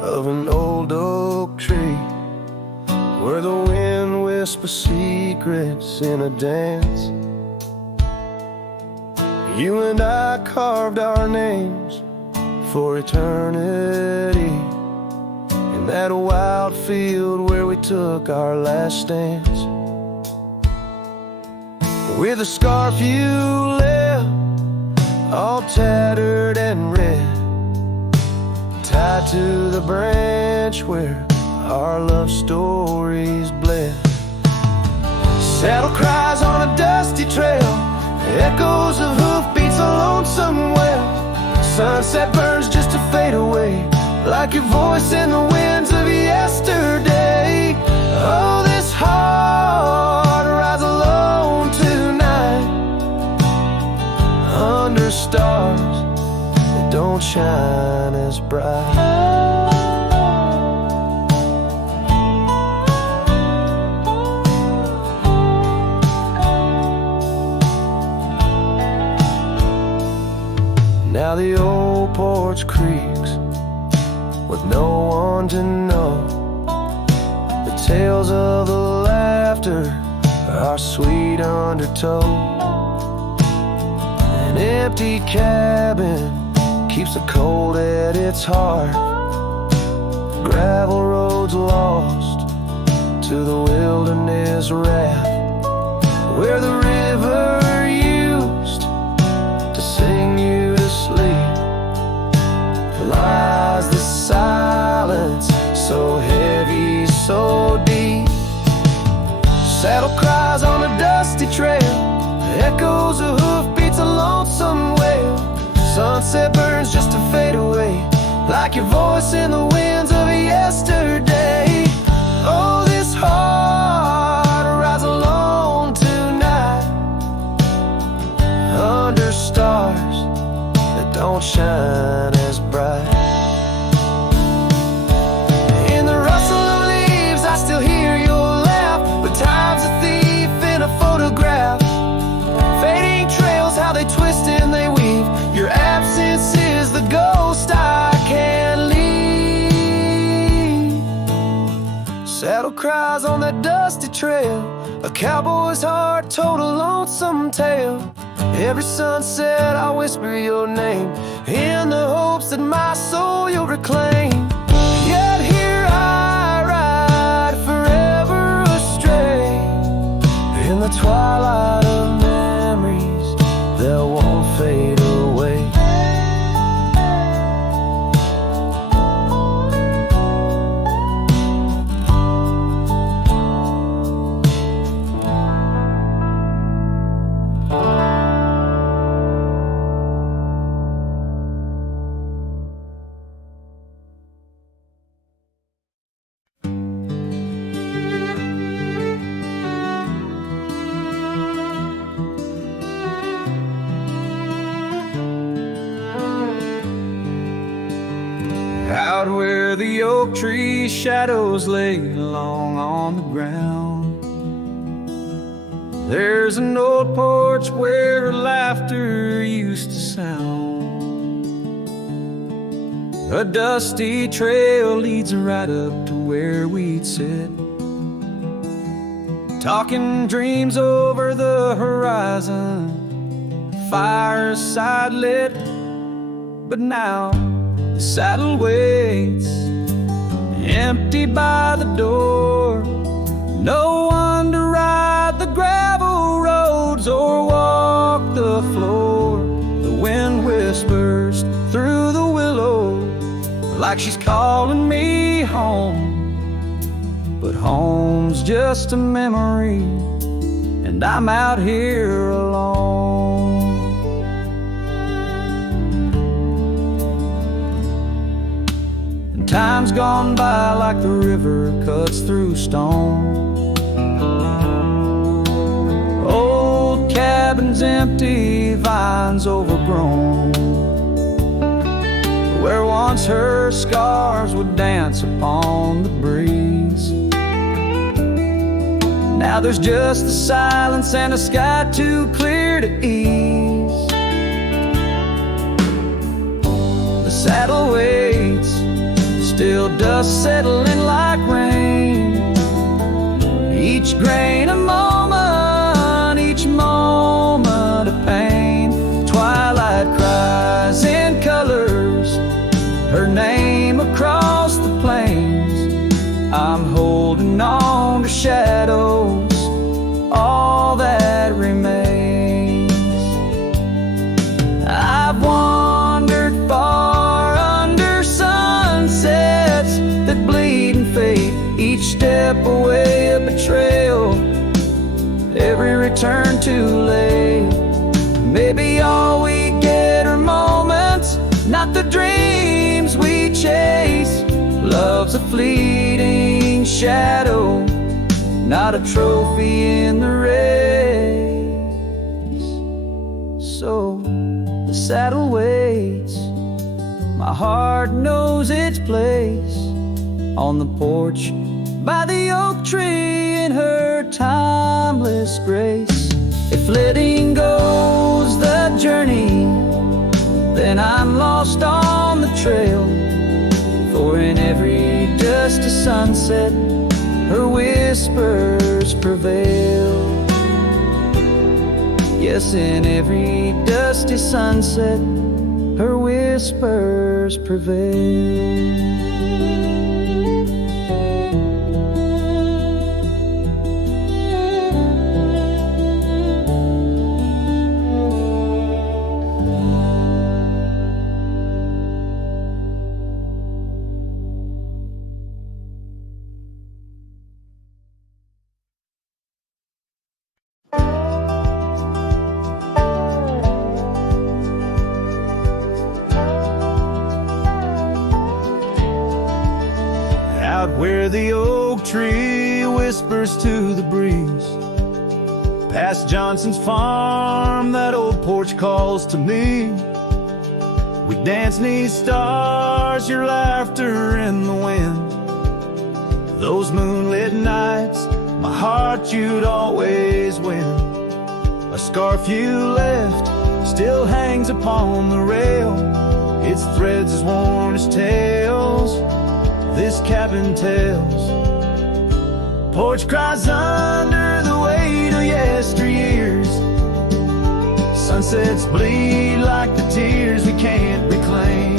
of an old oak tree, where the wind whispers secrets in a dance. You and I carved our names for eternity in that wild field where we took our last stance. With a scarf you left, all tattered and red, tied to the branch where our love stories bled. Saddle cries on a dusty trail, echoes of hoofbeats, a lonesome wail. Sunset burns just to fade away, like your voice in the winds of yesterday. Oh, this heart rides alone tonight, under stars that don't shine as bright. Now the old porch creaks with no one to know. The tales of the laughter are sweet undertow. An empty cabin keeps the cold at its heart. Gravel roads lost to the wilderness wrath, where the river used to sing you to sleep. Lies the silence, so heavy, so deep. Saddle cries on a dusty trail, echoes of hoofbeats, a lonesome wail. Sunset burns just to fade away, like your voice in the winds of yesterday. Oh, this heart rides alone tonight, under stars that don't shine as bright. In the rustle of leaves I still hear your laugh, but time's a thief in a photograph. Fading trails, how they twist and they weave. Your absence is the ghost I can't leave. Saddle cries on that dusty trail, a cowboy's heart told a lonesome tale. Every sunset I whisper your name, in the hopes that my soul you'll reclaim. Yet here I ride forever astray, in the twilight of memories that won't fade away. Out where the oak tree shadows lay long on the ground, there's an old porch where laughter used to sound. A dusty trail leads right up to where we'd sit, talking dreams over the horizon, fireside lit. But now the saddle waits, empty by the door. No one to ride the gravel roads or walk the floor. The wind whispers through the willow, like she's calling me home. But home's just a memory, and I'm out here alone. Time's gone by like the river cuts through stone. Old cabins empty, vines overgrown, where once her scars would dance upon the breeze. Now there's just the silence and a sky too clear to ease. The saddle waits, still dust settling like rain. Each grain a moment, each moment a pain. Twilight cries in colors, her name across the plains. I'm holding on to shadows, all that remains. I've wandered far under sunsets that bleed and fade. Each step away a betrayal, every return too late. Maybe all we get are moments, not the dreams we chase. Love's a fleeting shadow, not a trophy in the race. So the saddle waits, my heart knows its place on the porch by the oak tree in her timeless grace. If letting go's the journey, then I'm lost on the trail. For in every dusty sunset, her whispers prevail. Yes, in every dusty sunset, her whispers prevail. Where the oak tree whispers to the breeze, past Johnson's farm, that old porch calls to me. We dance 'neath stars, your laughter in the wind. Those moonlit nights, my heart you'd always win. A scarf you left still hangs upon the rail, its threads as worn as tales this cabin tells. Porch cries under the weight of yesteryears. Sunsets bleed like the tears we can't reclaim.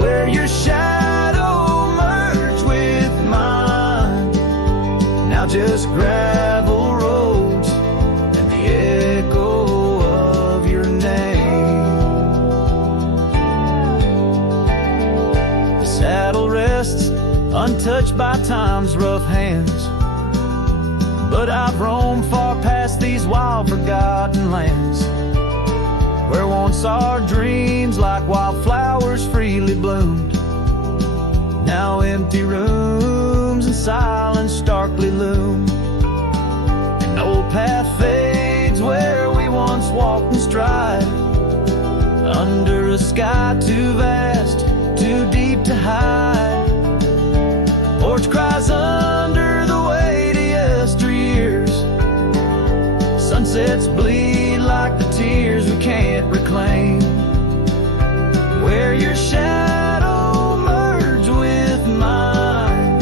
Where your shadow merged with mine, now just gravel roads and the echo of your name. The saddle rests untouched by time's rough hands, but I've roamed far past these wild forgotten lands, where once our dreams like wildflowers freely bloomed. Now empty rooms and silence starkly loom. An old path fades where we once walked in stride, under a sky too vast, too deep to hide. Porch cries under the weight of yesteryears. Sunsets bleed like the tears we can't reclaim. Where your shadow merged with mine,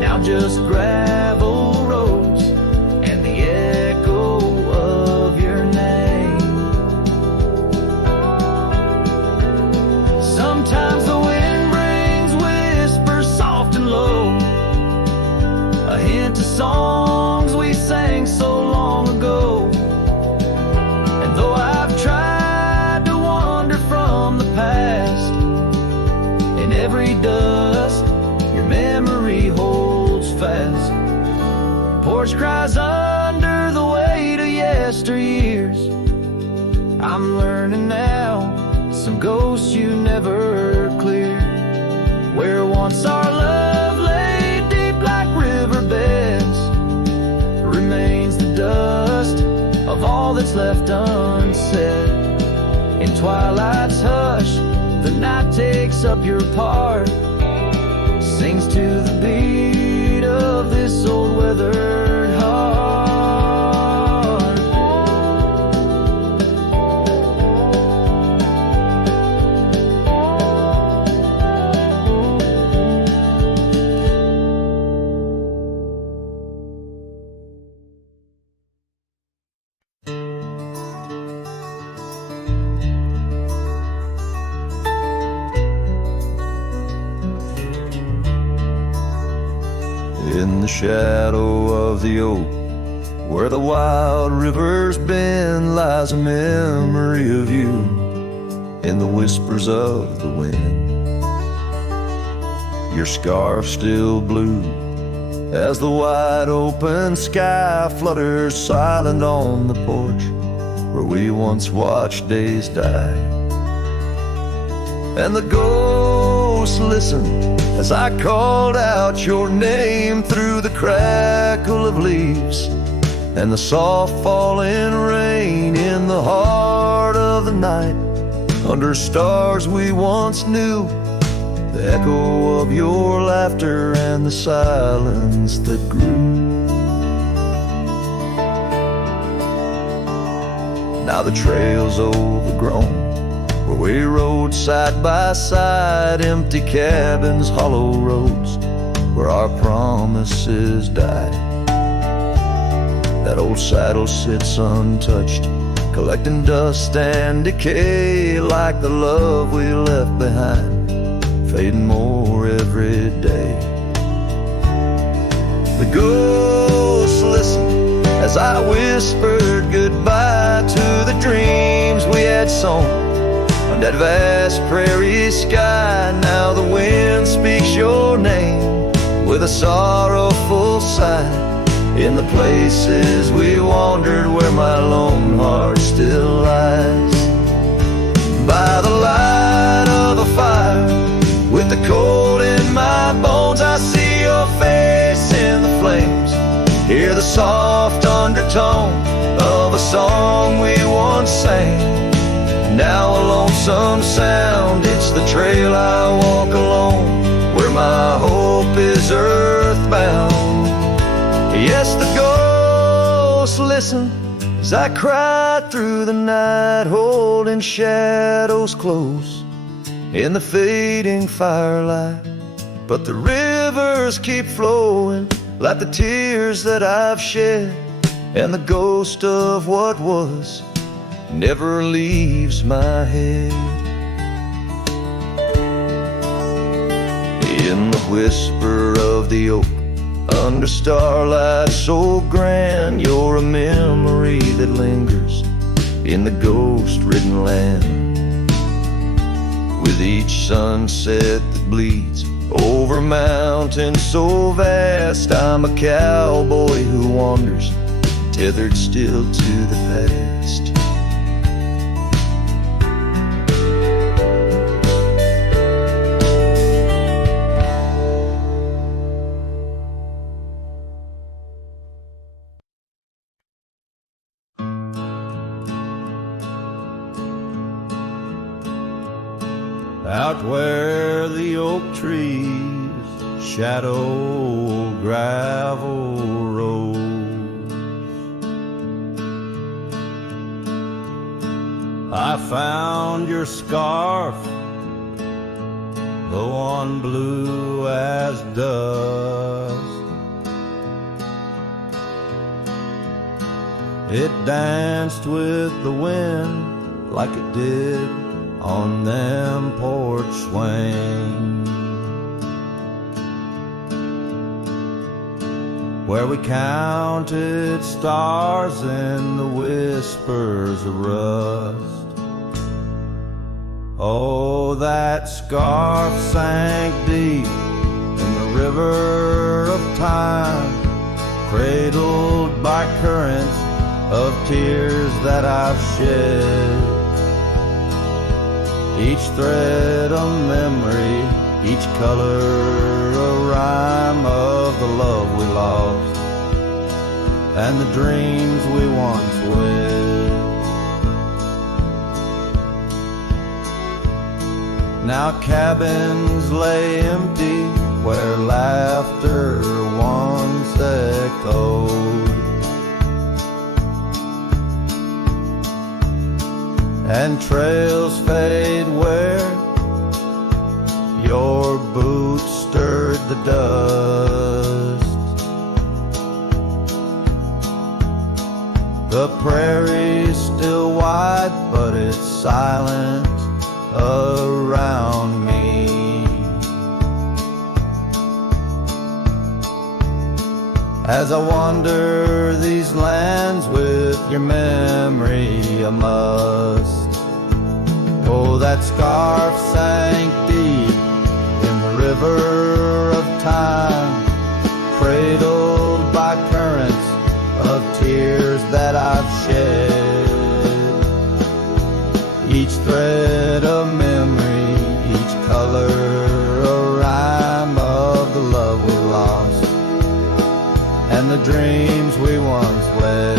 now just gravel roads and the echo of your name. Sometimes the wind brings whispers soft and low, a hint of songs we sang so long ago. And though I've tried to wander from the past, in every dust your memory holds fast. Porch cries under the weight of yesteryears. I'm learning now, some ghosts you never cleared. Where once our love lay deep like riverbeds, remains the dust of all that's left unsaid. In twilight's hush, the night takes up your part, sings to the beat of this old weathered heart. In the shadow of the oak, where the wild rivers bend, lies a memory of you in the whispers of the wind. Your scarf still blue as the wide open sky flutters silent on the porch where we once watched days die. And the ghosts listened as I called out your name through the crackle of leaves and the soft falling rain. In the heart of the night, under stars we once knew, the echo of your laughter and the silence that grew. Now the trail's overgrown, where we rode side by side, empty cabins, hollow roads, where our promises died. That old saddle sits untouched, collecting dust and decay, like the love we left behind, fading more every day. The ghosts listened as I whispered goodbye to the dreams we had sown on that vast prairie sky. Now the wind speaks your name with a sorrowful sigh in the places we wandered, where my lone heart still lies. By the light of a fire, with the cold in my bones, I see your face in the flames, hear the soft undertone of a song we once sang. Now a lonesome sound, it's the trail I walk alone, where my hope is earthbound. Yes, the ghosts listen as I cry through the night, holding shadows close in the fading firelight. But the rivers keep flowing like the tears that I've shed, and the ghost of what was never leaves my head. In the whisper of the oak, under starlight so grand, you're a memory that lingers in the ghost-ridden land. With each sunset that bleeds over mountains so vast, I'm a cowboy who wanders, tethered still to the past. Out where the oak trees shadow gravel roads, I found your scarf, the one blue as dust. It danced with the wind like it did on them porch swings, where we counted stars in the whispers of rust. Oh, that scarf sank deep in the river of time, cradled by currents of tears that I've shed. Each thread a memory, each color a rhyme of the love we lost and the dreams we once wed. Now cabins lay empty where laughter once echoed, and trails fade where your boots stirred the dust. The prairie's still wide, but it's silent around me. as I wander these lands with your memory. I must. Oh, that scarf sank deep in the river of time, cradled by currents of tears that I've shed. Each thread a memory, each color a rhyme of the love we lost and the dreams we once led.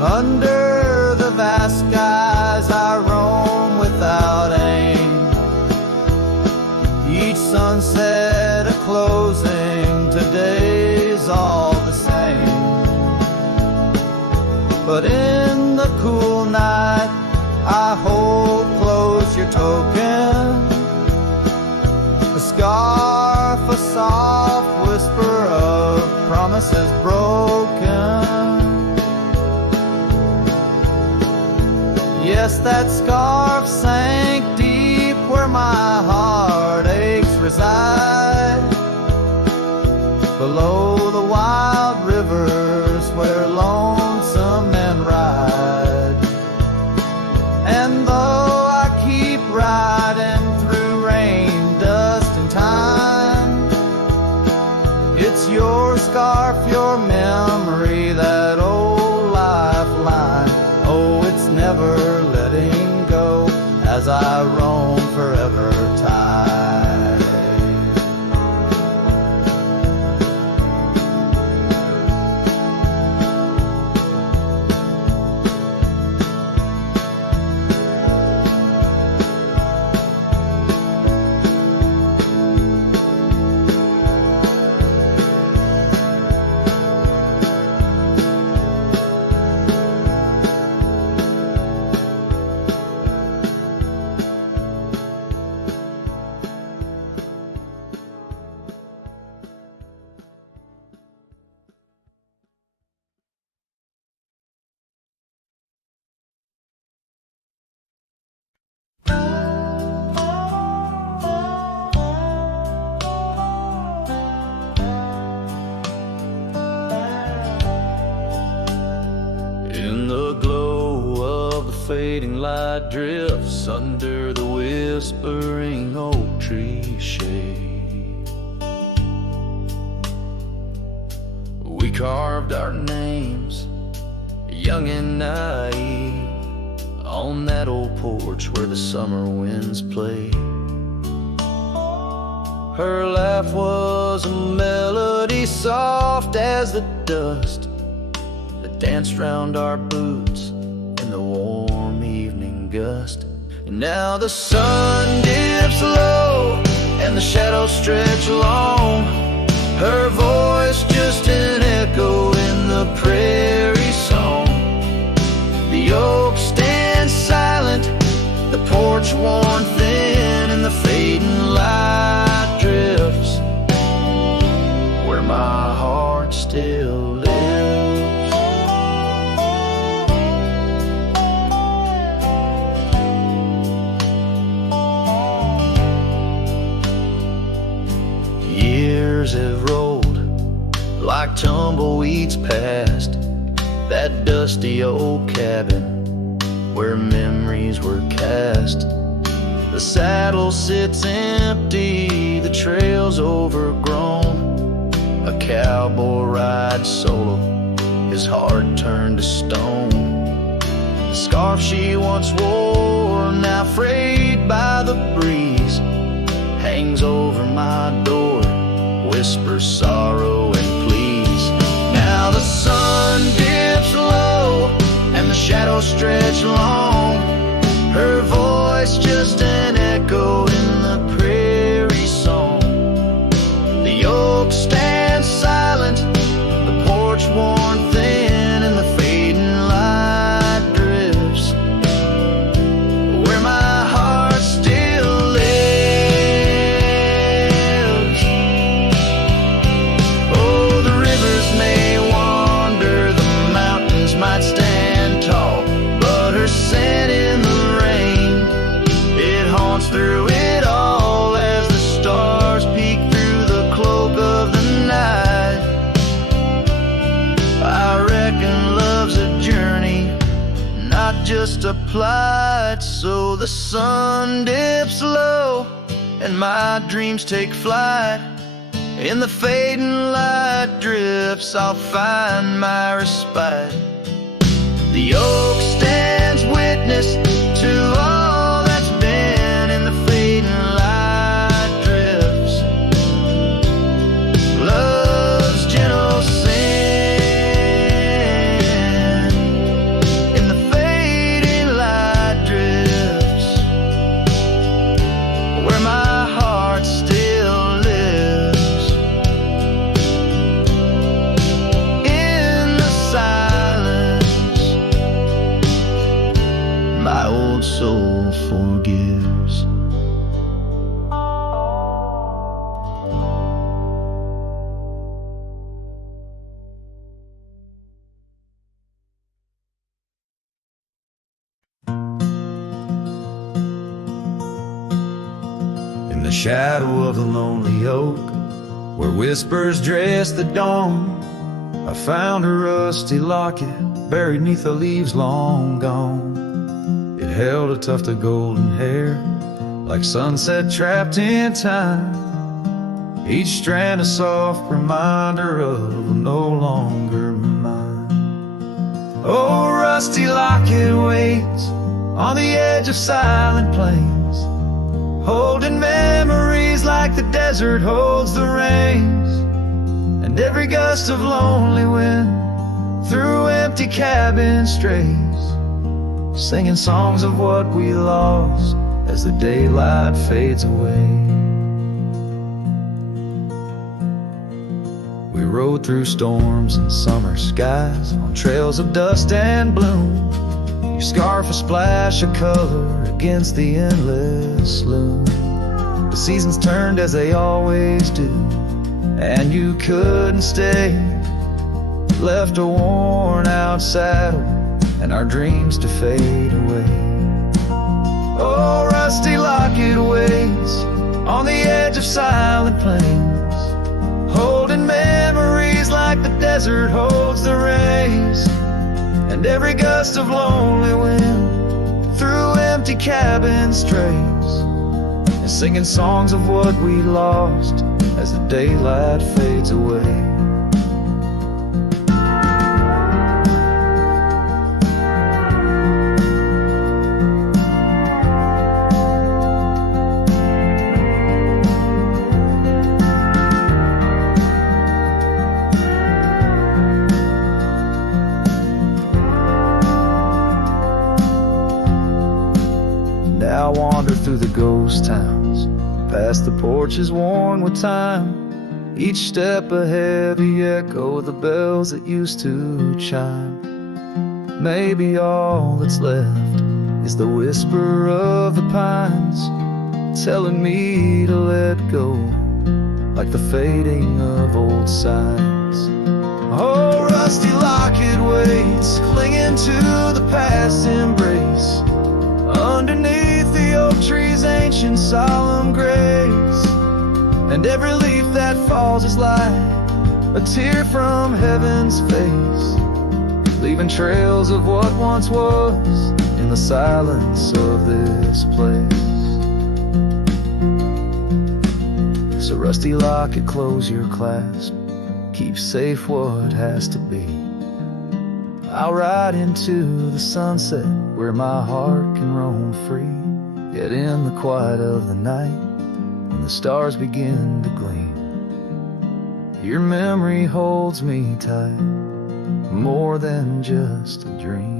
Under the vast skies I roam without aim, each sunset a closing, today's all the same. But in the cool night I hold close your token, a scarf, a soft whisper of promises broken. Yes, that scarf sank deep where my heartaches reside, below the wild rivers where lonesome men ride. And though I keep riding through rain, dust and time, it's your scarf, your memory, that old lifeline. Oh, it's never letting go as I roam forever tide. Fading light drifts under the whispering oak tree shade. We carved our names, young and naive, on that old porch where the summer winds played. Her laugh was a melody soft as the dust that danced round our boots in the warm evening gust. And now the sun dips low and the shadows stretch long, her voice just an echo in the prairie song. The oak stands silent, the porch worn thin, and the fading light drifts where my heart still lives. Years have rolled like tumbleweeds past that dusty old cabin where memories were cast. The saddle sits empty, the trail's overgrown. A cowboy rides solo, his heart turned to stone. The scarf she once wore, now frayed by the breeze, hangs over my door, whispers sorrow and pleas. Now the sun dips low and the shadows stretch long, her voice just an echo in the prairie song. The oak stands silent, the porch worn thin, and the fading light drifts where my heart still lives. Oh, the rivers may wander, the mountains might stand tall, but her scent in the rain, it haunts through it. plight. So the sun dips low and my dreams take flight. In the fading light drifts I'll find my respite. The oak stands witness to all that's been. In the fading light drifts love's gentle sin. In the fading light drifts where my heart still lives. In the silence my old soul forgives. In the shadow of the lonely oak, where whispers dress the dawn, I found a rusty locket buried neath the leaves long gone. It held a tuft of golden hair, like sunset trapped in time. Each strand a soft reminder of no longer mine. Oh, rusty locket waits on the edge of silent plains, holding memories like the desert holds the rains. And every gust of lonely wind through empty cabins strays, singing songs of what we lost as the daylight fades away. We rode through storms and summer skies on trails of dust and bloom. Your scarf a splash of color against the endless loom. The seasons turned as they always do, and you couldn't stay. Left a worn out saddle and our dreams to fade away. Oh, rusty locket waits on the edge of silent plains, holding memories like the desert holds the rains. And every gust of lonely wind through empty cabin strays, and singing songs of what we lost as the daylight fades away. Now I wander through the ghost towns, past the porches worn with time. Each step a heavy echo of the bells that used to chime. Maybe all that's left is the whisper of the pines, telling me to let go, like the fading of old signs. Oh, rusty locket waits, clinging to the past embrace, underneath the oak tree's ancient solemn grace. And every leaf that falls is like a tear from heaven's face, leaving trails of what once was in the silence of this place. So rusty locket, close your clasp, keep safe what has to be. I'll ride into the sunset where my heart can roam free. Yet in the quiet of the night, when the stars begin to gleam, your memory holds me tight, more than just a dream.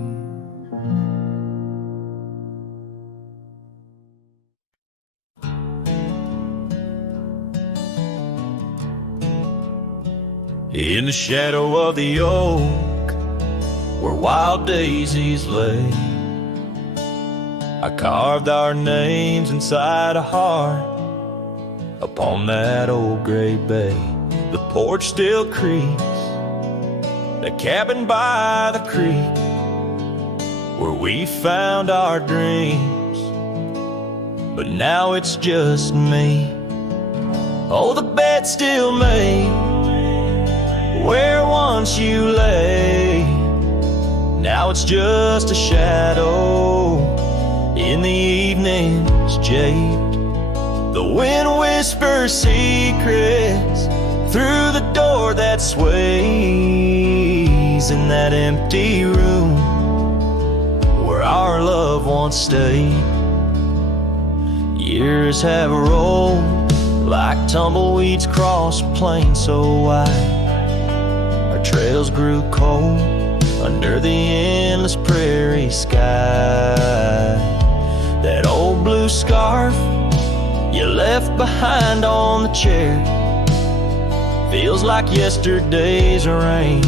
In the shadow of the oak, where wild daisies lay, I carved our names inside a heart upon that old gray bay. The porch still creaks, the cabin by the creek, where we found our dreams, but now it's just me. Oh, the bed's still made where once you lay, now it's just a shadow In the evening's jade, the wind whispers secrets through the door that sways in that empty room where our love once stayed. Years have rolled like tumbleweeds cross a plain so wide. Our trails grew cold under the endless prairie sky. That old blue scarf you left behind on the chair feels like yesterday's rain,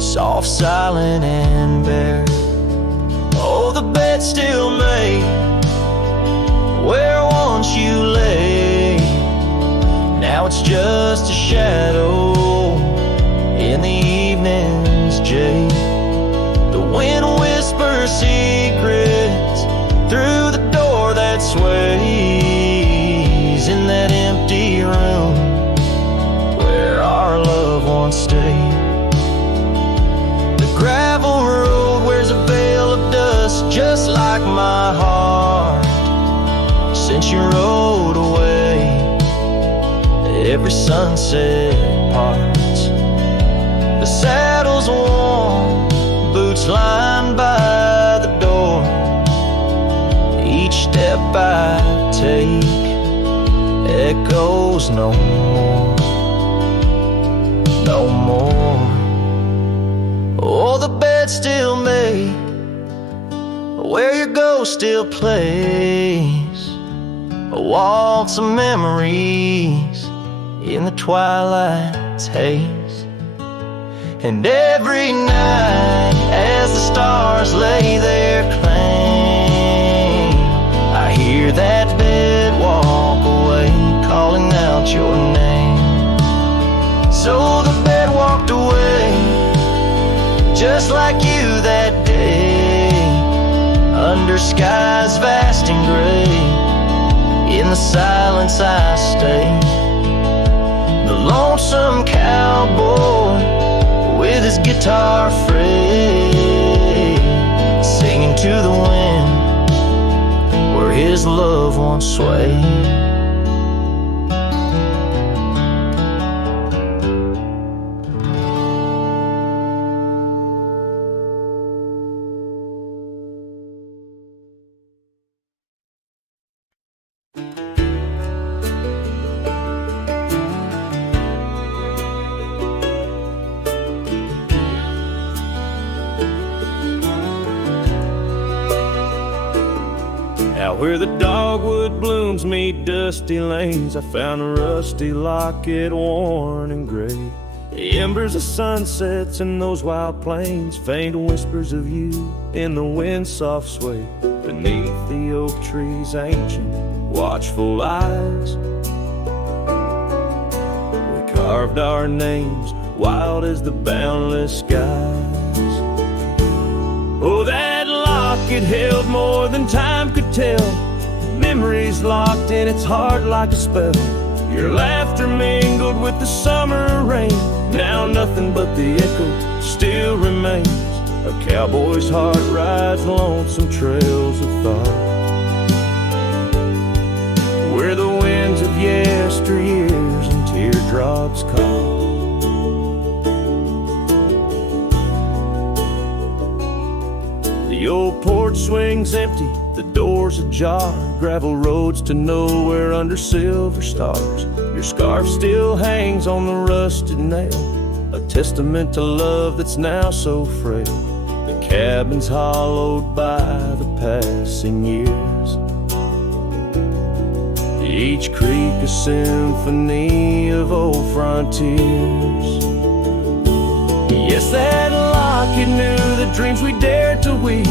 soft, silent, and bare. Oh, the bed's still made where once you lay. Now it's just a shadow in the evening's jade. The wind whispers secrets through the door that sways in that empty room where our love once stayed. The gravel road wears a veil of dust just like my heart since you rode away. Every sunset parts, the saddle's warm, boots lined by the door. Each step I take echoes no more, no more. Oh, the bed's still made where your ghost still plays a waltz of memories in the twilight's haze. And every night as the stars lay their claim, I hear that bed walk away calling out your name. So the bed walked away just like you that day, under skies vast and gray. In the silence I stay, the lonesome cowboy with his guitar frayed, singing to the wind where his love once swayed. Out where the dogwood blooms meet dusty lanes, I found a rusty locket worn and gray. The embers of sunsets in those wild plains, faint whispers of you in the wind's soft sway. Beneath the oak tree's ancient watchful eyes, we carved our names wild as the boundless skies. Oh, that locket held more than time could tell, memories locked in its heart like a spell. Your laughter mingled with the summer rain, now nothing but the echo still remains. A cowboy's heart rides lonesome trails of thought, where the winds of yesteryears and teardrops caught. The old porch swings empty, the doors ajar, gravel roads to nowhere under silver stars. Your scarf still hangs on the rusted nail, a testament to love that's now so frail. The cabin's hollowed by the passing years, each creek a symphony of old frontiers. Yes, that locket knew the dreams we dared to weave.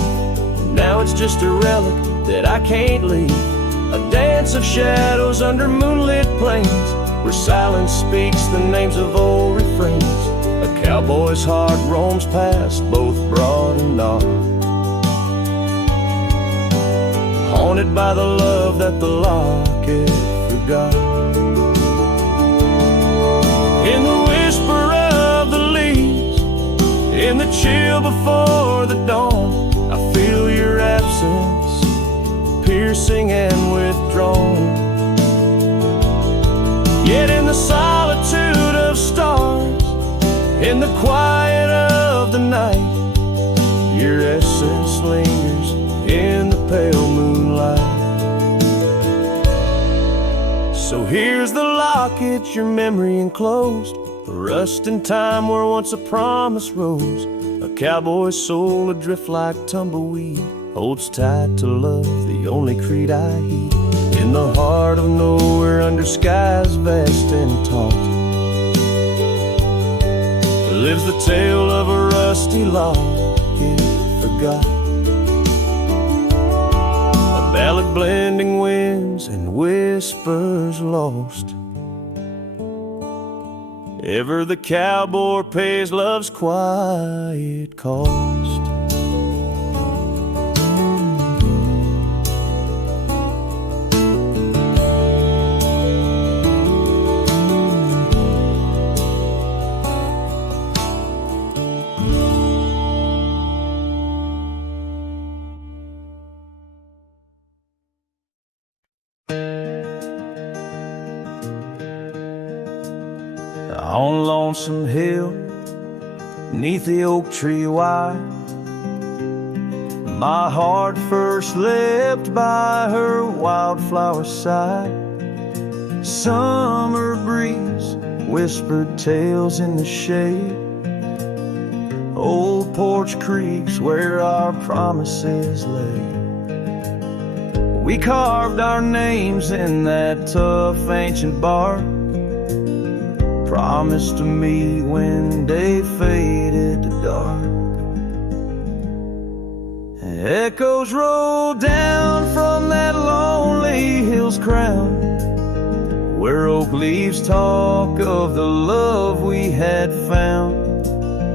Now it's just a relic that I can't leave, a dance of shadows under moonlit plains, where silence speaks the names of old refrains. A cowboy's heart roams past both broad and dark, haunted by the love that the locket forgot. In the whisper of the leaves, in the chill before the dawn, I feel your absence piercing and withdrawn. Yet in the solitude of stars, in the quiet of the night, your essence lingers in the pale moonlight. So here's the locket, your memory enclosed, a rust in time where once a promise rose. A cowboy's soul adrift like tumbleweed holds tight to love, the only creed I heed. In the heart of nowhere, under skies vast and taut, lives the tale of a rusty locket forgot. A ballad blending winds and whispers lost. Ever the cowboy pays love's quiet cost. On Lonesome Hill, neath the oak tree wide, my heart first leapt by her wildflower side. Summer breeze whispered tales in the shade, old porch creeks where our promises lay. We carved our names in that tough ancient bark, promised to meet when day faded to dark. Echoes roll down from that lonely hill's crown, where oak leaves talk of the love we had found.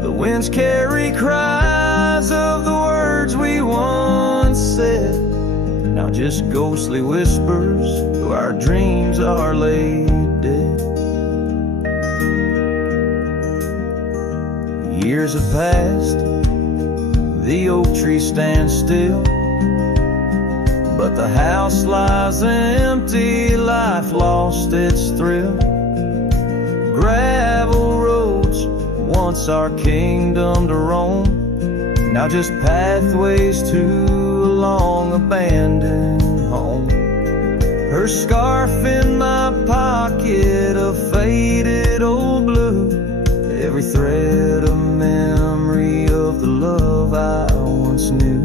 The winds carry cries of the words we once said, now just ghostly whispers though our dreams are laid dead. Years have passed, the oak tree stands still, but the house lies empty, life lost its thrill. Gravel roads, once our kingdom to roam, now just pathways to a long abandoned home. Her scarf in my pocket, a faded old blue, every thread a memory of the love I once knew.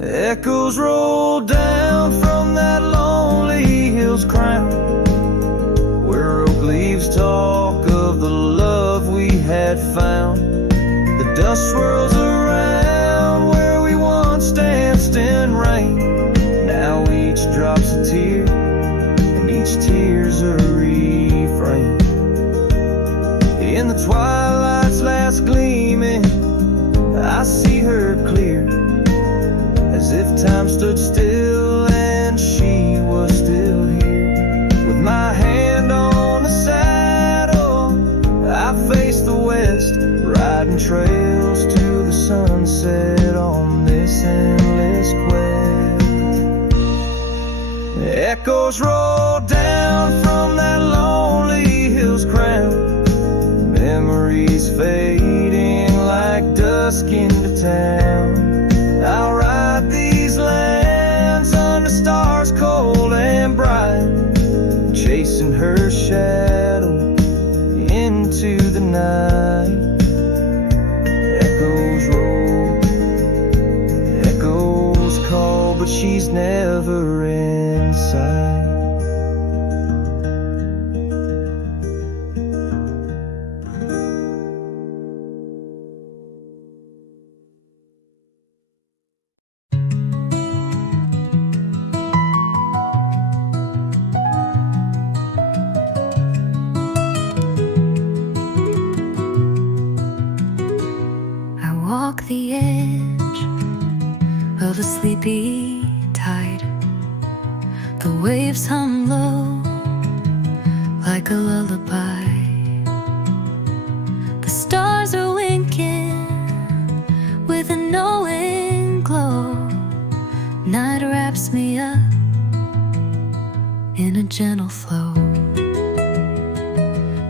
Echoes roll down from that lonely hill's crown, where oak leaves talk of the love we had found. The dust swirls around where we once danced in rain, now each drop's a tear and each tear's a refrain. In the twilight's last gleaming, I see her clear, as if time stood still and she was still here. With my hand on the saddle, I face the west, riding trails to the sunset on this endless quest. Echoes roll down from that lonely hill's crown, memories fading like dusk into town. I'll ride these lands under stars cold and bright, chasing her shadow into the night. Echoes roll, echoes call, but she's never in sight. The edge of a sleepy tide, the waves hum low like a lullaby. The stars are winking with a knowing glow, in a gentle flow.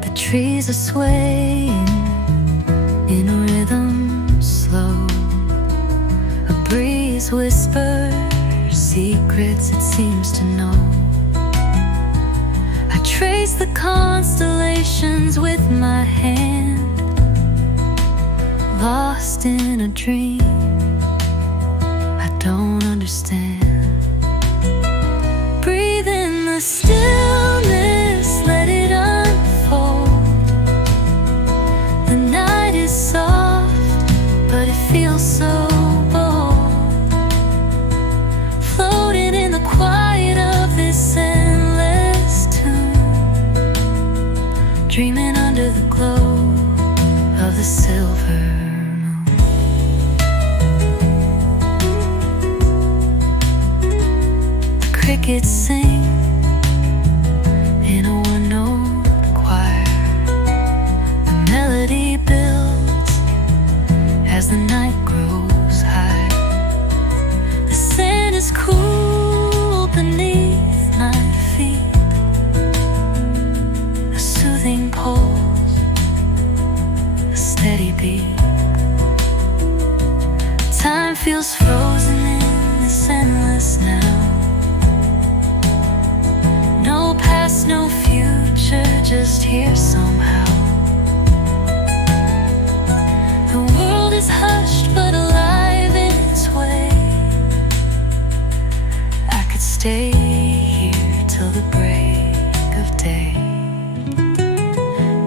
The trees are swaying in a rhythm slow. A breeze whispers secrets it seems to know. I trace the constellations with my hand, lost in a dream I don't understand. Breathe in the stillness, let it unfold. The night is soft, but it feels so bold. Floating in the quiet of this endless tune, dreaming under the glow of the silver. Crickets sing in a one-note choir. The melody builds as the night grows high. The sand is cool beneath my feet. A soothing pulse, a steady beat. Time feels frozen in this endless now. No past, no future, just here somehow. The world is hushed but alive in its way. I could stay here till the break of day.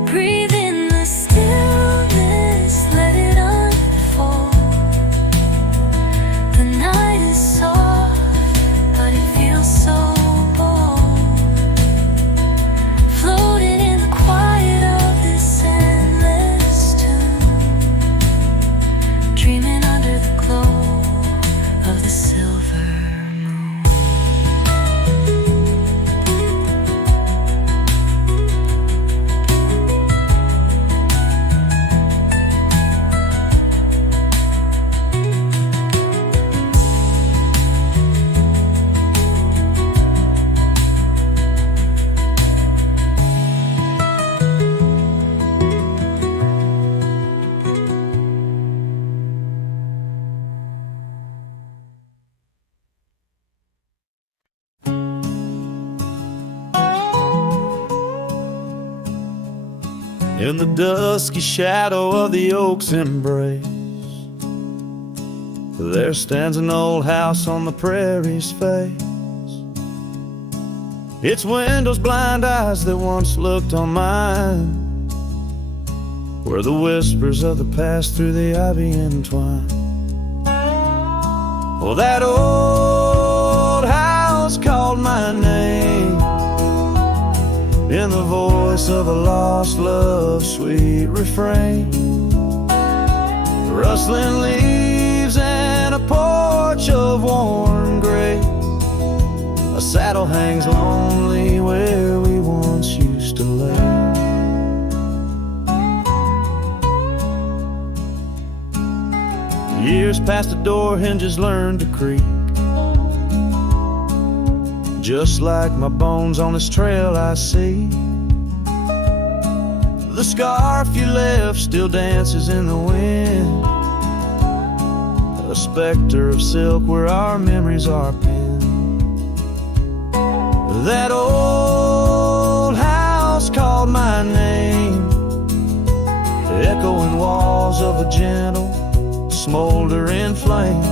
Breathe in the stillness, let it unfold. The night is soft, but it feels so in the dusky shadow of the oak's embrace. There stands an old house on the prairie's face. Its windows blind eyes that once looked on mine, where the whispers of the past through the ivy entwine. Oh, that old house called my name in the voice of a lost love's sweet refrain. Rustling leaves and a porch of worn gray. A saddle hangs lonely where we once used to lay. Years past the door hinges learned to creak. Just like my bones on this trail I see. The scarf you left still dances in the wind, a specter of silk where our memories are pinned. That old house called my name, echoing walls of a gentle, smoldering flame.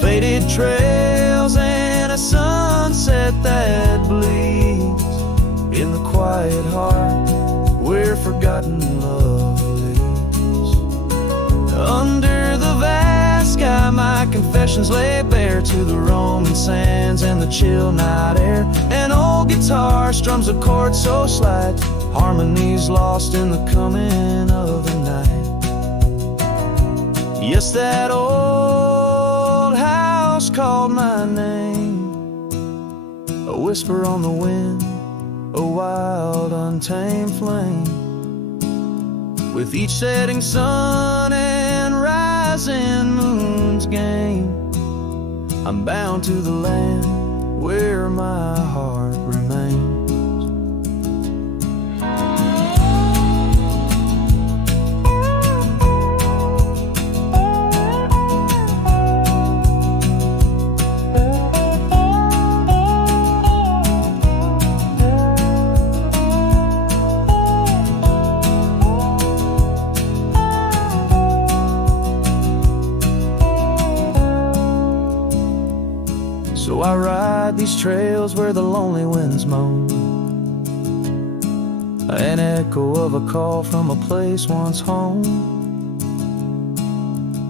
Faded trails and a sunset that bleeds in the quiet heart where forgotten love lives. Under the vast sky my confessions lay bare to the roaming sands and the chill night air. An old guitar strums a chord so slight, harmonies lost in the coming of the night. Yes, that old house called my name, a whisper on the wind, a wild untamed flame. With each setting sun and rising moon's game, I'm bound to the land where my So I ride these trails where the lonely winds moan, an echo of a call from a place once home.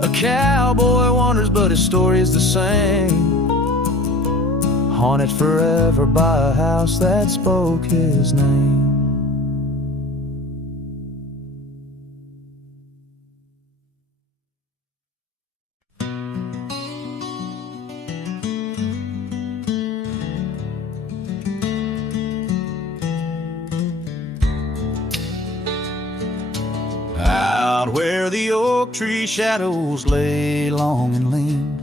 A cowboy wanders, but his story is the same, haunted forever by a house that spoke his name. Out where the oak tree shadows lay long and lean,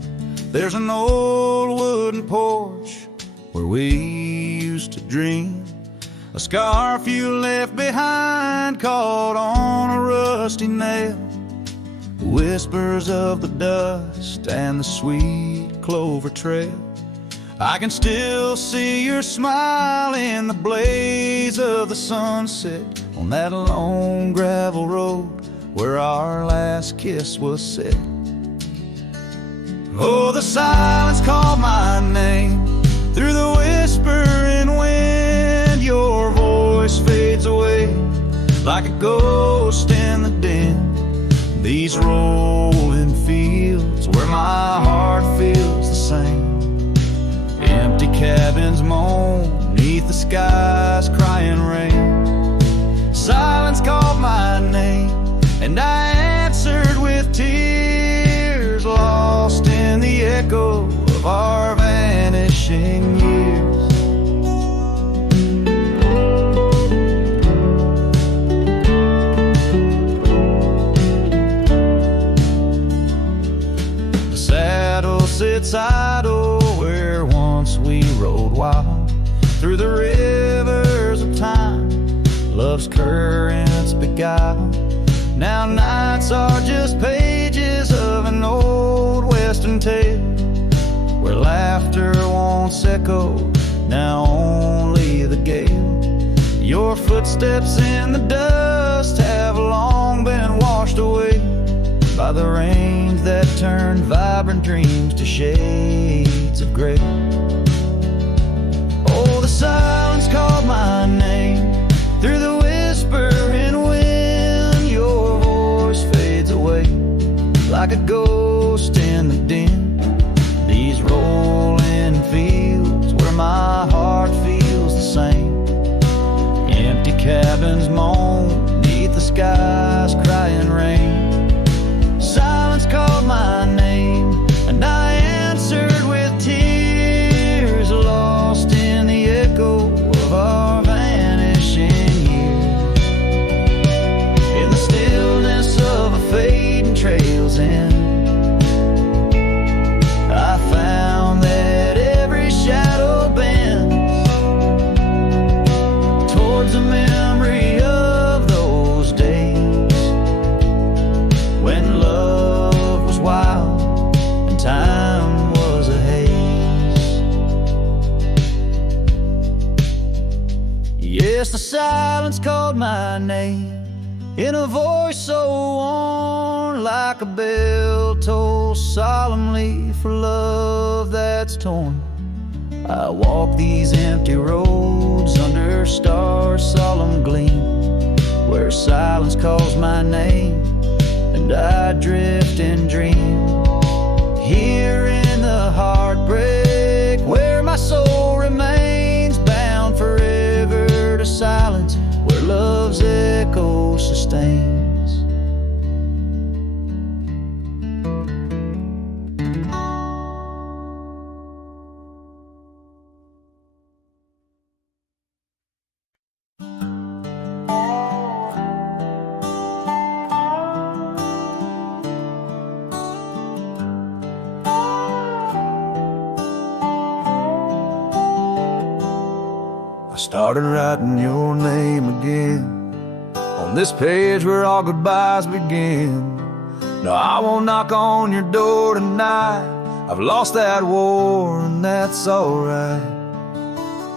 there's an old wooden porch where we used to dream. A scarf you left behind caught on a rusty nail, whispers of the dust and the sweet clover trail. I can still see your smile in the blaze of the sunset on that long gravel road where our last kiss was said. Oh, the silence called my name through the whispering wind. Your voice fades away like a ghost in the din. These rolling fields where my heart feels the same. Empty cabins moan neath the sky's crying rain. Silence called my name and I answered with tears, lost in the echo of our vanishing years. The saddle sits idle where once we rode wild, through the rivers of time love's currents beguile. Now nights are just pages of an old western tale, where laughter once echoed, now only the gale. Your footsteps in the dust have long been washed away by the rains that turned vibrant dreams to shades of gray. Oh, the silence called my name through the whispering wind. Your voice fades away like a ghost in the din. These rolling fields where my heart feels the same. Empty cabins moan neath the sky's crying rain. Silence called my name and I answered with tears, lost in the echo of our vanishing years. In the stillness of a fading trail's end, I found that every shadow bends towards a memory of those days when love was wild and time was a haze. Yes, the silence called my name in a voice so worn like a bell toll solemnly for love that's torn. I walk these empty roads under stars' solemn gleam, where silence calls my name and I drift and dream. Here in the heartbreak where my soul remains bound forever to silence, where love's echo sustains. Started writing your name again on this page where all goodbyes begin. No, I won't knock on your door tonight. I've lost that war and that's alright.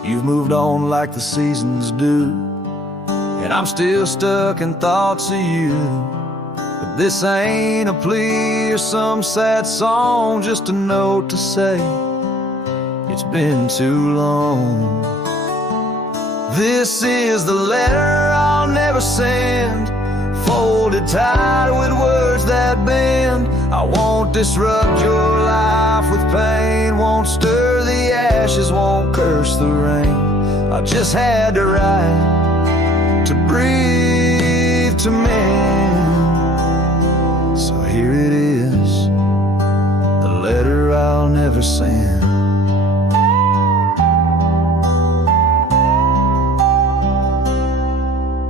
You've moved on like the seasons do, and I'm still stuck in thoughts of you. But this ain't a plea or some sad song, just a note to say it's it's been too long. This is the letter I'll never send, folded tight with words that bend. I won't disrupt your life with pain, won't stir the ashes, won't curse the rain. I just had to write, to breathe, to mend. So here it is, the letter I'll never send.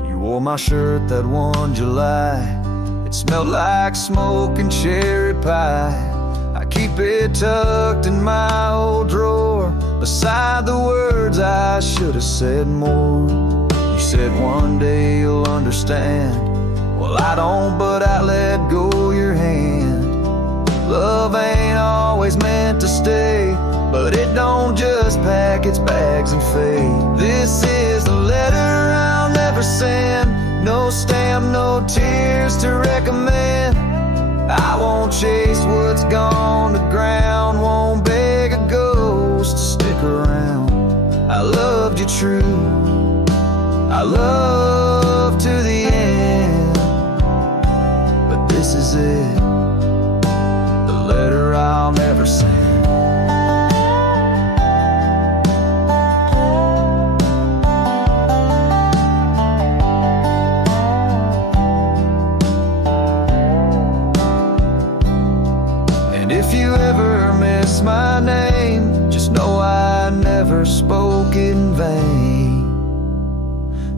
You wore my shirt that one July, it smelled like smoke and cherry pie. I keep it tucked in my old drawer, beside the words I should have said more. You said one day you'll understand. Well, I don't, but I let go your hand. Love ain't always meant to stay, but it don't just pack its bags and fade. This is the letter I'll never send, no stamp, no tears to recommend. I won't chase what's gone to ground, won't beg a ghost to stick around. I loved you true, I love to the end, but this is it, the letter I'll never send. If you ever miss my name, just know I never spoke in vain.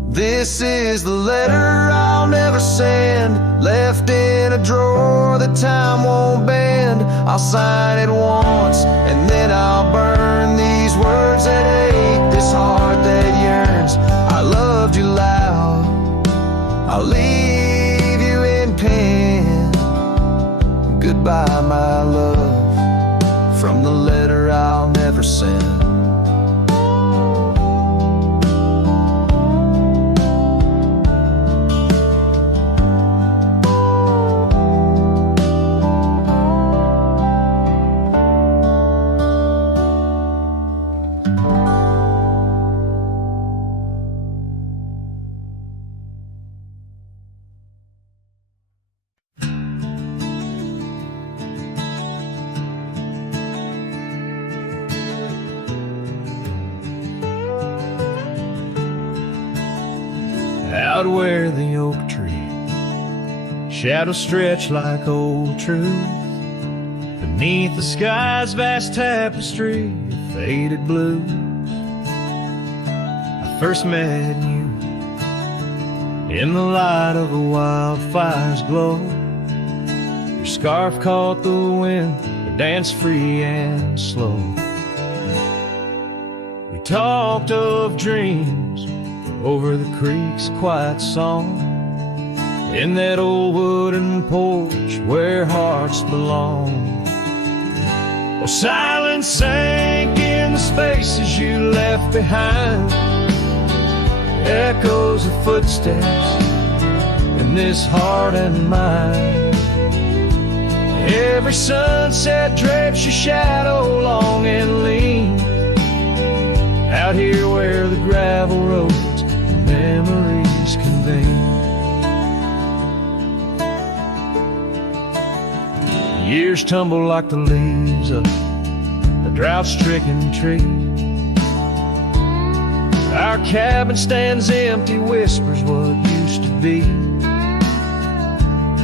This is the letter I'll never send, left in a drawer that time won't bend. I'll sign it once and then I'll burn these words that ache, this heart that yearns. I loved you loud, I'll leave you in pen. Goodbye, my love, from the letter I'll never send. Out where the oak tree shadows stretch like old truth, beneath the sky's vast tapestry of faded blues, I first met you in the light of a wildfire's glow. Your scarf caught the wind, but danced free and slow. We talked of dreams over the creek's quiet song, in that old wooden porch where hearts belong. Well, silence sank in the spaces you left behind, echoes of footsteps in this heart and mind. Every sunset drapes your shadow long and lean, out here where the gravel roads memories convene. Years tumble like the leaves of a drought-stricken tree. Our cabin stands empty, whispers what used to be.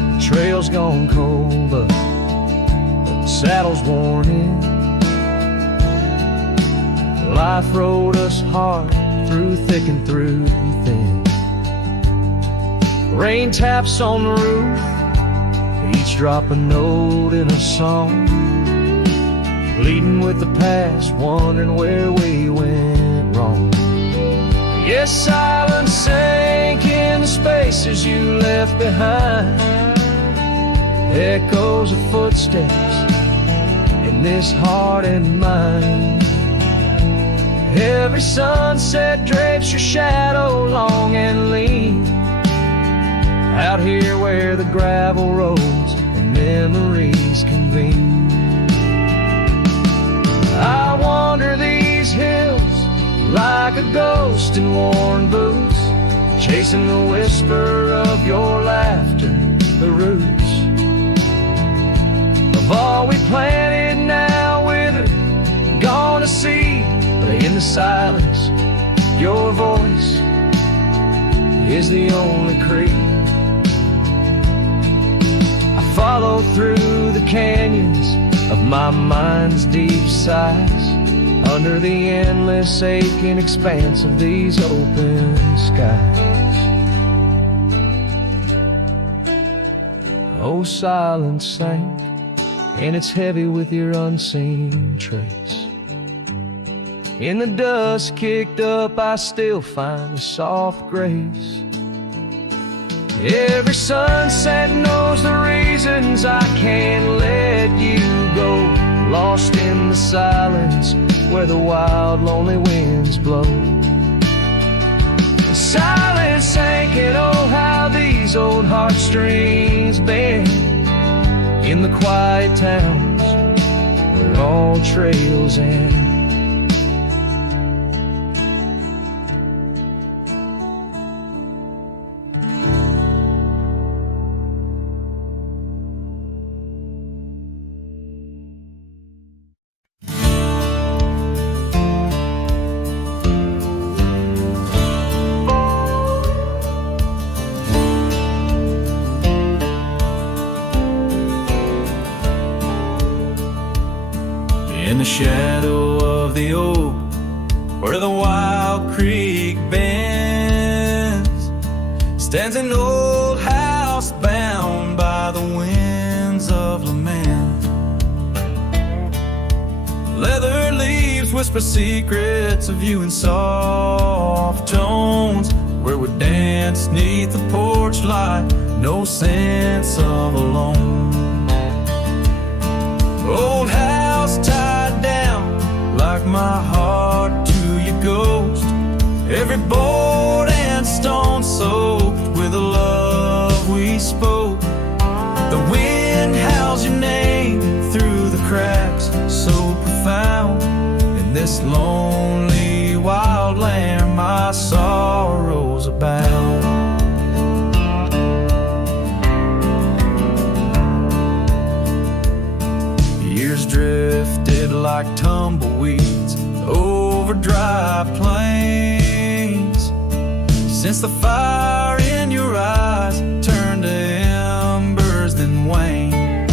The trail's gone cold, but the saddle's worn in. Life rode us hard, through thick and through thin. Rain taps on the roof, each drop a note in a song, pleading with the past, wondering where we went wrong. Yes, silence sank in the spaces you left behind, echoes of footsteps in this heart and mind. Every sunset drapes your shadow long and lean, out here where the gravel roads and memories convene. I wander the lost in worn boots, chasing the whisper of your laughter, the roots of all we planted now withered, gone to seed. But in the silence, your voice is the only creed. I follow through the canyons of my mind's deep sighs, under the endless aching expanse of these open skies. Oh, silence sank, and it's heavy with your unseen trace. In the dust kicked up, I still find a soft grace. Every sunset knows the reasons I can't let you go, lost in the silence where the wild, lonely winds blow. And silence sank, and oh, how these old heartstrings bend in the quiet towns where all trails end. In the shadow of the oak, where the wild creek bends, stands an old house bound by the winds of lament. Leather leaves whisper secrets of you in soft tones, where we dance 'neath the porch light, no sense of alone. Old house tied down like my heart to your ghost, every board and stone soaked with the love we spoke. The wind howls your name through the cracks, so profound. In this lonely wild land my sorrows abound. Years drifted like tumbleweeds over dry plains, since the fire in your eyes turned to embers then waned.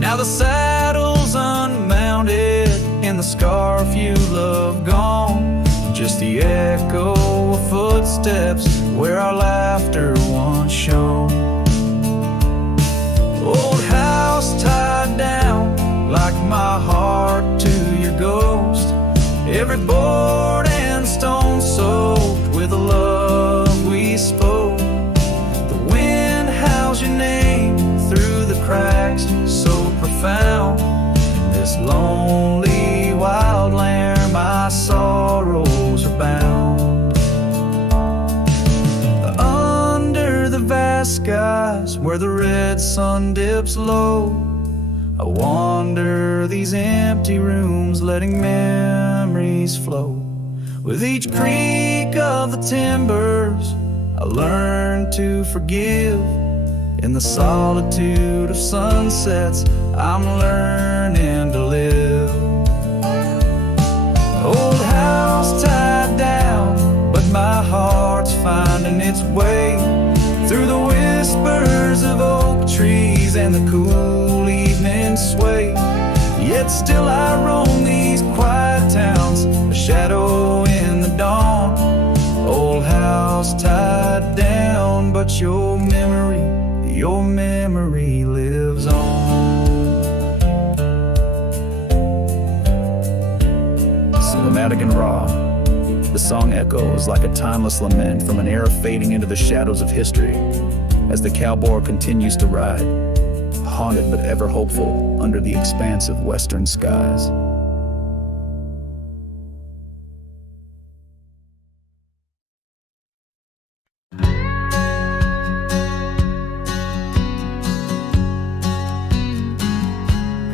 Now the saddle's unmounted and the scarf you love gone, just the echo of footsteps where our laughter once shone. Old house tied down like my heart to your ghost, every board and stone soaked with the love we spoke. The wind howls your name through the cracks, so profound. In this lonely wild land my sorrows are bound. Under the vast skies where the red sun dips low, I wander these empty rooms, letting memories flow. With each creak of the timbers, I learn to forgive. In the solitude of sunsets, I'm learning to live. Old house tied down, but my heart's finding its way through the whispers of oak trees and the cool evening sway. Yet still I roam these quiet towns, a shadow in the dawn. Old house tied down, but your memory lives on. Cinematic and raw, the song echoes like a timeless lament from an era fading into the shadows of history, as the cowboy continues to ride, haunted but ever hopeful under the expansive western skies.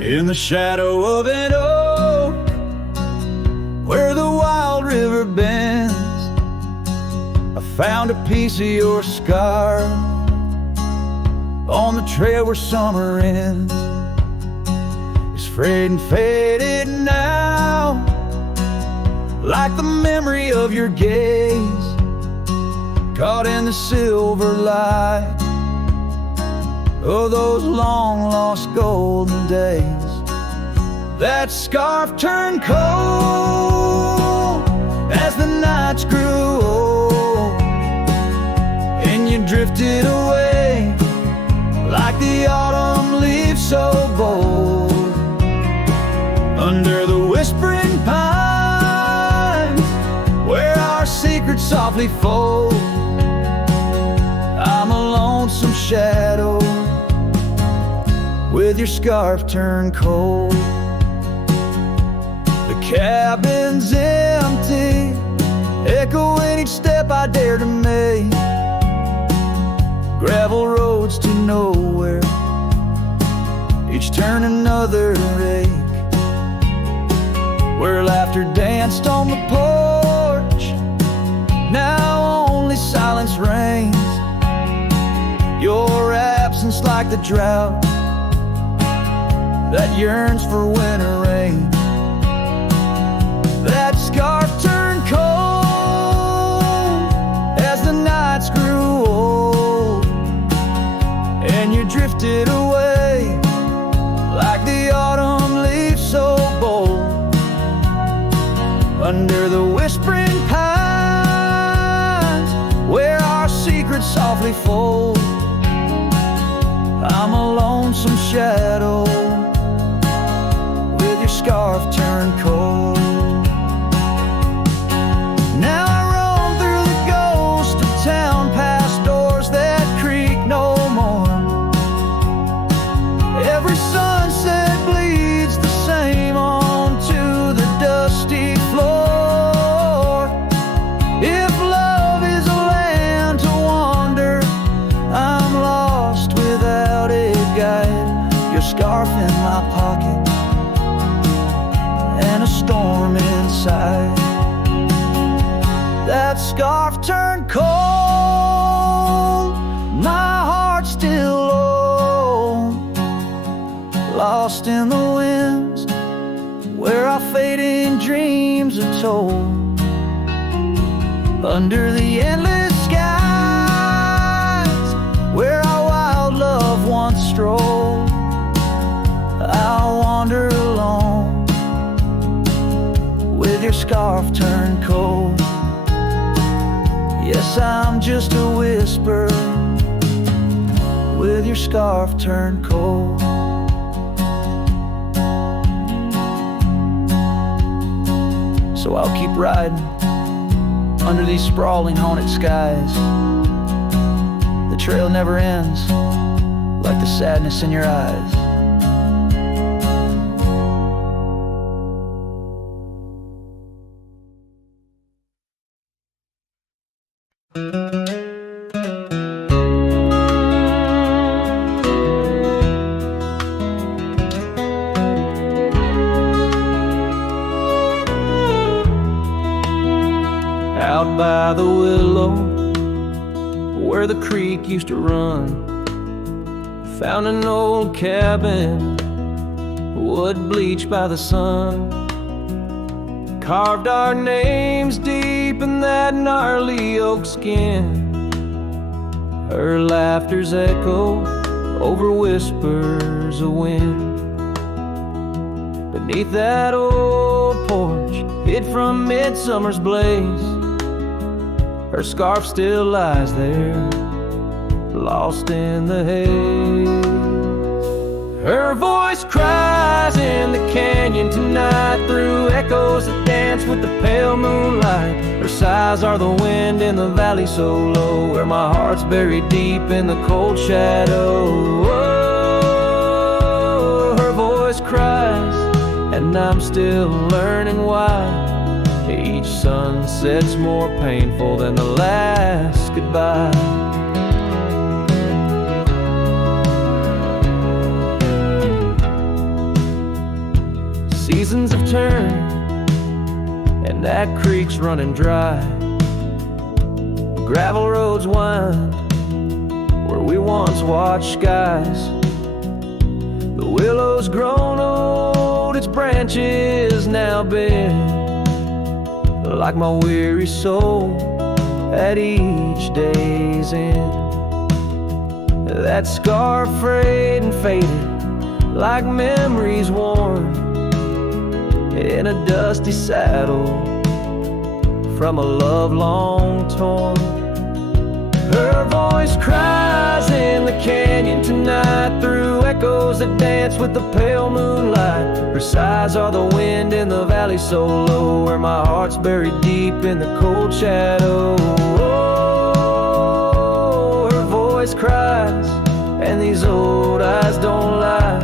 In the shadow of an oak, where the wild river bends, I found a piece of your scar on the trail where summer ends. It's frayed and faded now, like the memory of your gaze, caught in the silver light of those long lost golden days. That scarf turned cold as the nights grew old, and you drifted away like the autumn leaves so bold. Under the whispering pines where our secrets softly fold, I'm a lonesome shadow with your scarf turned cold. The cabin's empty, echoing each step I dare to make. Gravel roads to nowhere, each turn another ache. Where laughter danced on the porch, now only silence reigns. Your absence like the drought that yearns for winter rain. That scarf turned cold as the nights grew old, and you drifted away like the autumn leaves so bold. Under the whispering pines where our secrets softly fold, I'm a lonesome shadow with your scarf turned cold. Now I roam through the ghost of town, past doors that creak no more. Every sunset bleeds the same onto the dusty floor. If love is a land to wander, I'm lost without a guide. Your scarf in my pocket and a storm inside. That scarf turned cold, my heart still low, lost in the winds where our fading dreams are told. Under the endless skies where our wild love once strolled, I'll wander alone with your scarf turned cold. Yes, I'm just a whisper with your scarf turned cold. So I'll keep riding under these sprawling haunted skies. The trail never ends like the sadness in your eyes. Out by the willow where the creek used to run, found an old cabin, wood bleached by the sun. Carved our names deep in that gnarly oak skin. Her laughter's echo over whispers of wind. Beneath that old porch, hid from midsummer's blaze, her scarf still lies there, lost in the haze. Her voice cries in the canyon tonight, through echoes that dance with the pale moonlight. Her sighs are the wind in the valley so low, where my heart's buried deep in the cold shadow. Oh, her voice cries, and I'm still learning why each sunset's more painful than the last goodbye. Seasons have turned, and and that creek's running dry. Gravel roads wind where we once watched skies. The willow's grown old, its branches now bare, like my weary soul at each day's end. That scar frayed and faded like memories worn in a dusty saddle from a love long torn. Her voice cries in the canyon tonight through echoes that dance with the pale moonlight. Her sighs are the wind in the valley so low, where my heart's buried deep in the cold shadow. Oh, her voice cries, and these old eyes don't lie.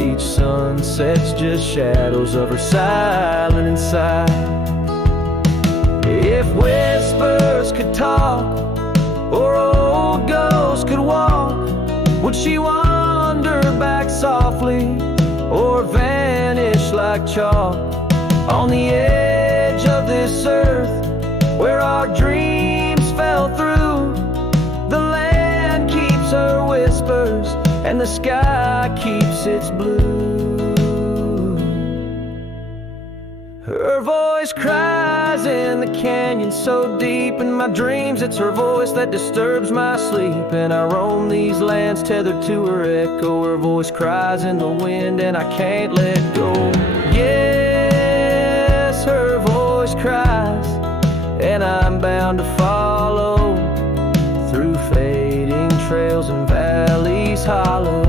Each sunset's just shadows of her silent inside. If whispers could talk, or old ghosts could walk, would she wander back softly, or vanish like chalk on the edge of this earth where our dreams fell through? The land keeps her whispers, and the sky keeps its blue. Her voice cries in the canyon so deep in my dreams, it's her voice that disturbs my sleep. And I roam these lands tethered to her echo. Her voice cries in the wind and I can't let go. Yes, her voice cries, and I'm bound to follow through fading trails and valleys hollow.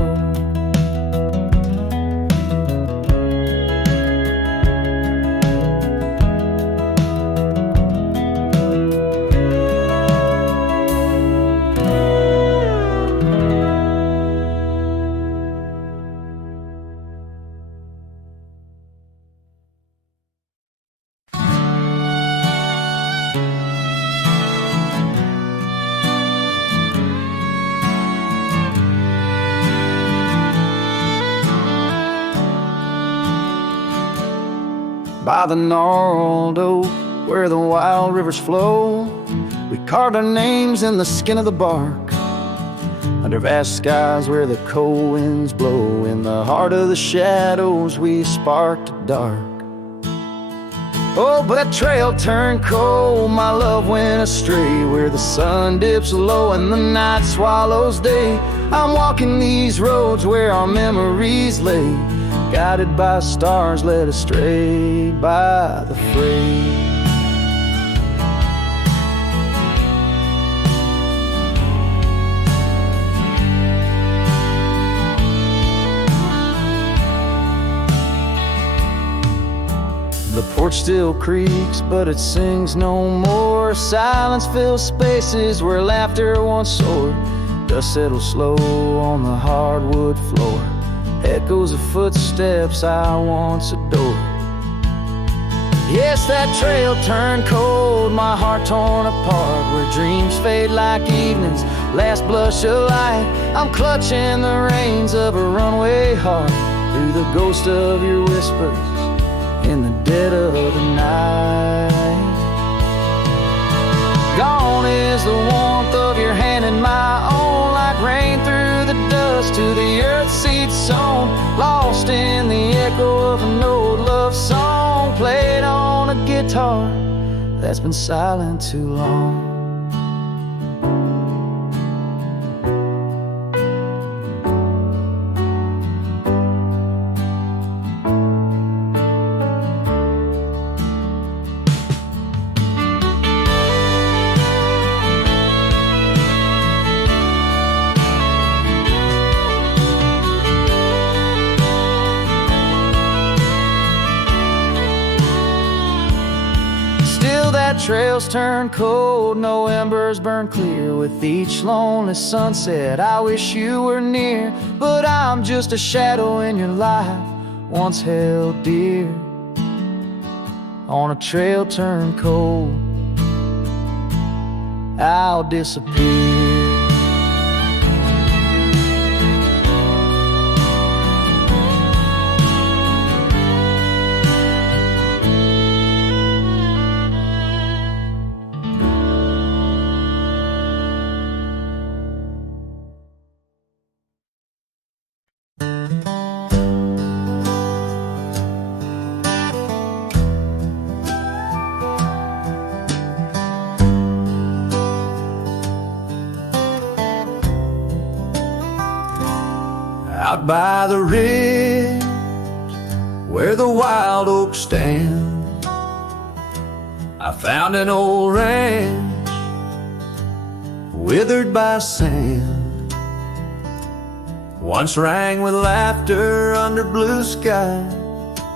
By the gnarled oak where the wild rivers flow, we carved our names in the skin of the bark. Under vast skies where the cold winds blow, in the heart of the shadows we sparked a dark. Oh, but that trail turned cold, my love went astray, where the sun dips low and the night swallows day. I'm walking these roads where our memories lay, guided by stars led astray by the fray. The porch still creaks, but it sings no more. Silence fills spaces where laughter once soared. Dust settles slow on the hardwood floor, echoes of footsteps I once adored. Yes, that trail turned cold, my heart torn apart, where dreams fade like evening's last blush of light. I'm clutching the reins of a runaway heart, through the ghost of your whispers in the dead of the night. Gone is the warmth of your hand in my own, like rain through the dust to the earth seed sown, lost in the echo of an old love song, played on a guitar that's been silent too long. Trails turn cold, no embers burn clear. With each lonely sunset, I wish you were near. But I'm just a shadow in your life, once held dear. On a trail turned cold, I'll disappear. out by the ridge where the wild oaks stand. I found an old ranch withered by sand, once rang with laughter under blue sky,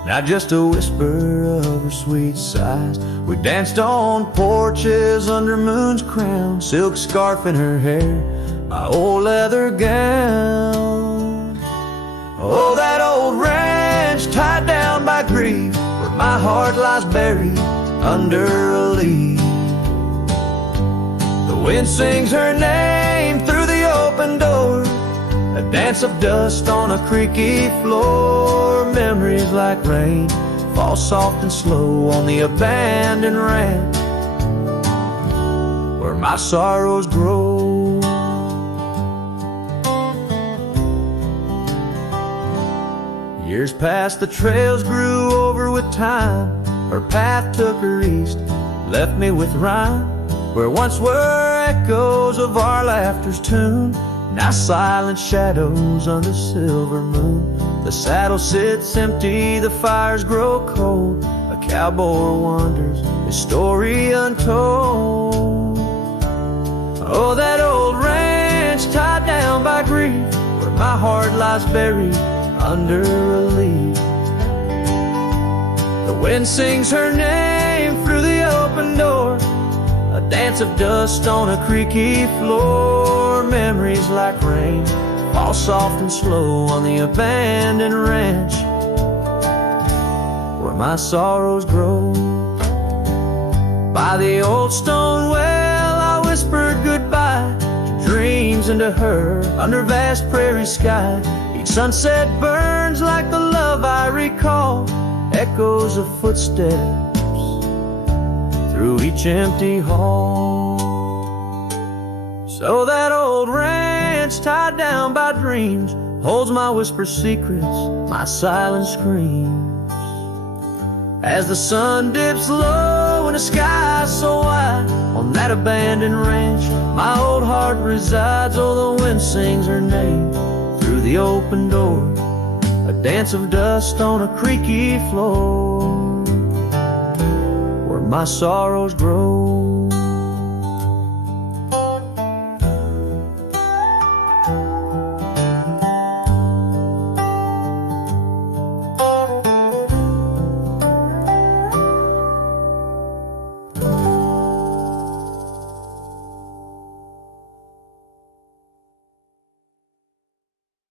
now just a whisper of her sweet sighs. We danced on porches under moon's crown, silk scarf in her hair, my old leather gown. Oh, that old ranch tied down by grief, where my heart lies buried under a leaf. The wind sings her name through the open door, a dance of dust on a creaky floor. Memories like rain fall soft and slow on the abandoned ranch where my sorrows grow. Years passed, the trails grew over with time. Her path took her east, left me with rhyme, where once were echoes of our laughter's tune, now silent shadows under silver moon. The saddle sits empty, the fires grow cold, a cowboy wanders, his story untold. Oh, that old ranch tied down by grief, where my heart lies buried under a leaf. The wind sings her name through the open door, a dance of dust on a creaky floor. Memories like rain fall soft and slow on the abandoned ranch where my sorrows grow. By the old stone well I whispered goodbye to dreams and to her under vast prairie sky. Each sunset burns like the love I recall, echoes of footsteps through each empty hall. So that old ranch tied down by dreams holds my whispered secrets, my silent screams. As the sun dips low in the sky so wide, on that abandoned ranch my old heart resides. Oh, the wind sings her name through the open door, a dance of dust on a creaky floor where my sorrows grow.